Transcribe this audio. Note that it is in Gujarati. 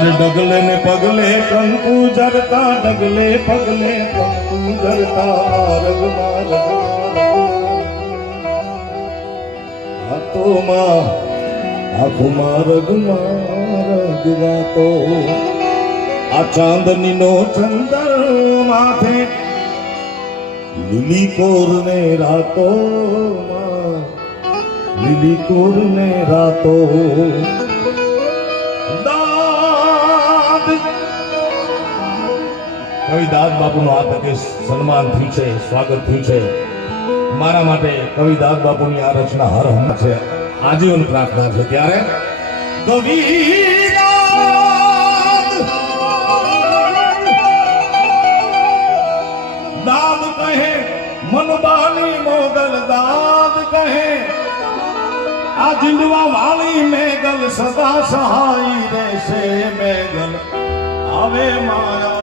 મારે ડગલે ને પગલે કંકુ જરતા, ડગલે પગલે કંકુ જરતા, માર્ગ માર્ગ હાથોમાં આખું માર્ગ માર્ગ ગાતો, આ ચાંદની નો ચંદર માથે લીલી કોર ને રાતો, લીલી કોર ને રાતો. કવિ દાદ બાપુનું આ તકે સન્માન થયું છે, સ્વાગત થયું છે. મારા માટે કવિ દાદ બાપુની આ રચના હર હંમેશા છે, આજીવન પ્રાર્થના છે. ત્યારે કવિ દાદ કહે મનબાની મોગલ, દાદ કહે આ જીંડવા વાળી મેગલ, સદા સહાય રહેશે મેગલ આવે માયા.